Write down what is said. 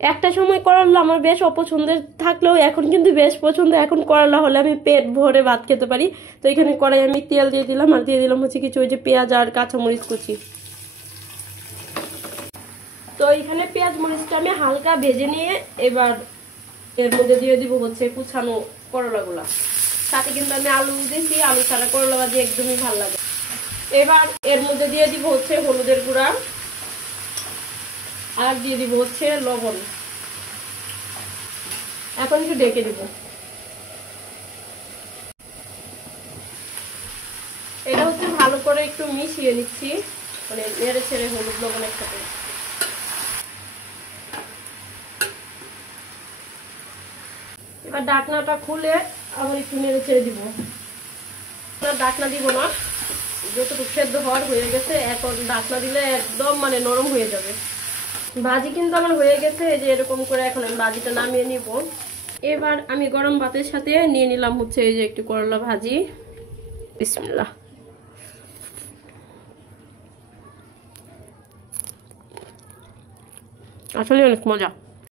একটা সময় করলা আমার বেশ অপছন্দের থাকলেও এখন কিন্তু বেশ পছন্দ। এখন করলা হলে আমি পেট ভরে ভাত খেতে পারি। তো এখানে কড়াই আমি তেল দিয়ে দিলাম, আর দিয়ে দিলাম হচ্ছে কিছু ওই যে পেঁয়াজ আর কাঁচামরিচ কুচি। তো এখানে পেঁয়াজ মরিচটা আমি হালকা ভেজে নিয়ে এবার এর মধ্যে দিয়ে দিব হচ্ছে কুচানো করলাগুলা। সাথে কিন্তু আমি আলু দিয়েছি, আলু ছাড়া করলা ভাজি একদমই ভালো লাগে। এবার এর মধ্যে দিয়ে দিব হচ্ছে হলুদের গুঁড়া, আর দিয়ে দিব হচ্ছে লবণ। এখন একটু ঢেকে দিব। এটা হচ্ছে ভালো করে একটু মিশিয়ে নিচ্ছি, মানে নেড়ে ছেড়ে হলুদ লবণ একসাথে। এবার ঢাকনাটা খুলে আবার একটু নেড়ে ছেড়ে দিব। ঢাকনা দিব না, যতটুকু সেদ্ধ হওয়ার হয়ে গেছে। এখন ঢাকনা দিলে একদম মানে নরম হয়ে যাবে। ভাজি কিন্তু আমার হয়ে গেছে, এই যে এরকম করে এখন আমি ভাজিটা নামিয়ে নিব। এবার আমি গরম ভাতের সাথে নিয়ে নিলাম হচ্ছে এই যে একটু করলা ভাজি। বিসমিল্লাহ। আসলে অনেক মজা।